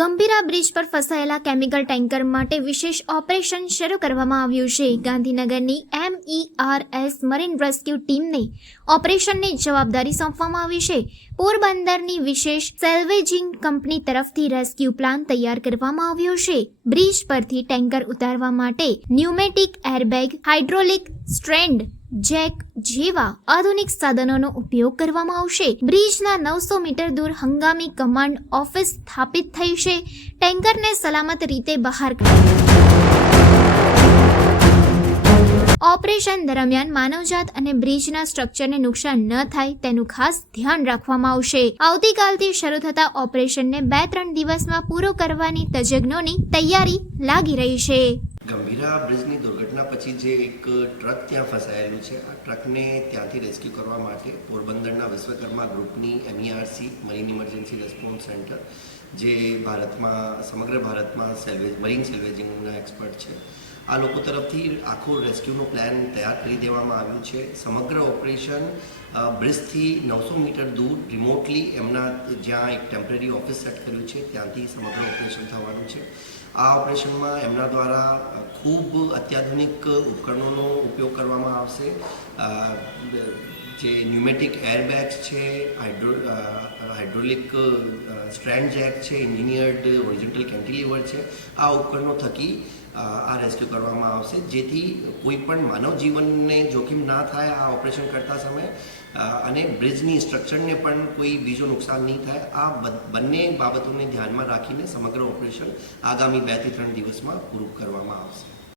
Gambhira bridge પર ફસાયેલા chemical tanker માટે વિશેષ ઓપરેશન શરૂ કરવામાં આવ્યું છે. ગાંધીનગરની MERS મરીન રેસ્ક્યુ ટીમને ઓપરેશનની જવાબદારી સોંપવામાં આવી છે. પોરબંદરની વિશેષ સેલ્વેજિંગ કંપની તરફથી રેસ્ક્યુ પ્લાન તૈયાર કરવામાં આવ્યો છે. બ્રિજ પરથી ટેન્કર ઉતારવા માટે pneumatic airbag, hydraulic strand, Jack જેવા આધુનિક સાધનોનો ઉપયોગ કરવામાં આવશે. બ્રિજના 900 મીટર દૂર હંગામી કમાન્ડ ઓફિસ સ્થાપિત થઈ છે. ટેન્કરને સલામત રીતે બહાર ઓપરેશન દરમિયાન માનવજાત અને બ્રિજના સ્ટ્રક્ચરને નુકસાન ન થાય તેનું ખાસ ધ્યાન રાખવામાં આવશે. આવતીકાલથી શરૂ થતા ઓપરેશનને 2-3 દિવસમાં પૂરો કરવાની તજજ્ઞોની તૈયારી લાગી રહી છે. ગંભીરા બ્રિજની દુર્ઘટના પછી જે એક ટ્રક ત્યાં ફસાયેલું છે, આ ટ્રકને ત્યાંથી રેસ્ક્યુ કરવા માટે પોરબંદરના વિશ્વકર્મા ગ્રુપની MERC marine emergency response centre, જે સમગ્ર ભારતમાં મરીન સેલ્વેજિંગના એક્સપર્ટ છે, આ લોકો તરફથી આખો રેસ્ક્યુનો પ્લાન તૈયાર કરી દેવામાં આવ્યું છે. સમગ્ર ઓપરેશન બ્રિજથી 900 મીટર દૂર રિમોટલી એમના જ્યાં એક ટેમ્પરરી ઓફિસ સેટ કર્યું છે ત્યાંથી સમગ્ર ઓપરેશન થવાનું છે. આ ઓપરેશનમાં એમના દ્વારા ખૂબ અત્યાધુનિક ઉપકરણોનો ઉપયોગ કરવામાં આવશે. જે ન્યુમેટિક એરબેગ્સ છે, હાઇડ્રોલિક સ્ટ્રેન્ડ જેક છે, એન્જિનિયર્ડ હોરિઝોન્ટલ કેન્ટિલીવર છે, આ ઉપકરણો થકી આ રેસ્ક્યુ કરવામાં આવશે, જેથી કોઈ પણ માનવ જીવનને જોખમ ના થાય આ ઓપરેશન કરતા સમયે, અને બ્રિજની સ્ટ્રક્ચરને પણ કોઈ બીજો નુકસાન નહીં થાય. આ બંને બાબતોને ધ્યાનમાં રાખીને સમગ્ર ઓપરેશન આગામી 2 થી 3 દિવસમાં પૂરું કરવામાં આવશે.